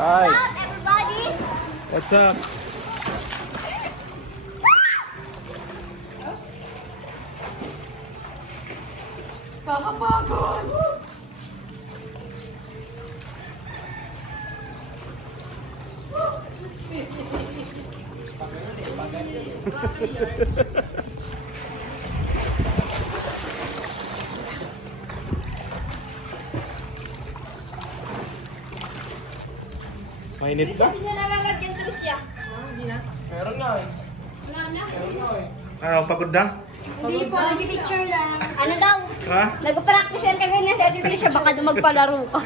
Hi. What's up, everybody? What's up? Nakapagod! Mainit ba? Hindi niya nalalagyan ko siya. Hindi na. Meron na eh. Wala na. Ano, pagod na? Hindi po, nag-picture lang. Ano daw? Ha? Nag-practice yan kami na sa siya, baka daw magpalaro ka.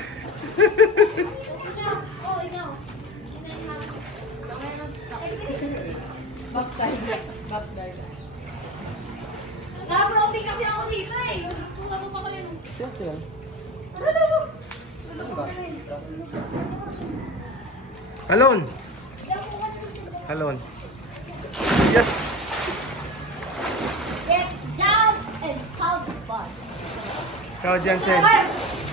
Na-floating kasi ako dito eh. Kuha ko pa ko yun. Alon. Alon. Yes. Yes, jump and have fun. Ikaw, Jansen.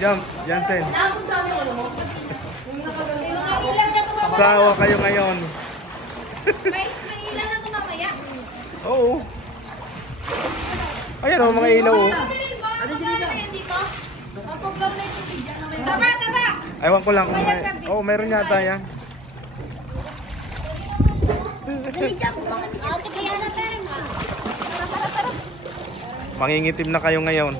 Jump, Jansen. Nakapun sa amin, ano mo? Ilang na ito mamaya. Sawa kayo ngayon. May ilang na ito mamaya. Oo. Ayan o, mga ilaw o. Pabilis ba? Magkano na yun dito? Magpag-vlog na ito video. Tama, tama! Aywan ko lang kung may... Oo, meron yata yan. Dali dyan. Sige, yan na pera. Mangingitim na kayo ngayon.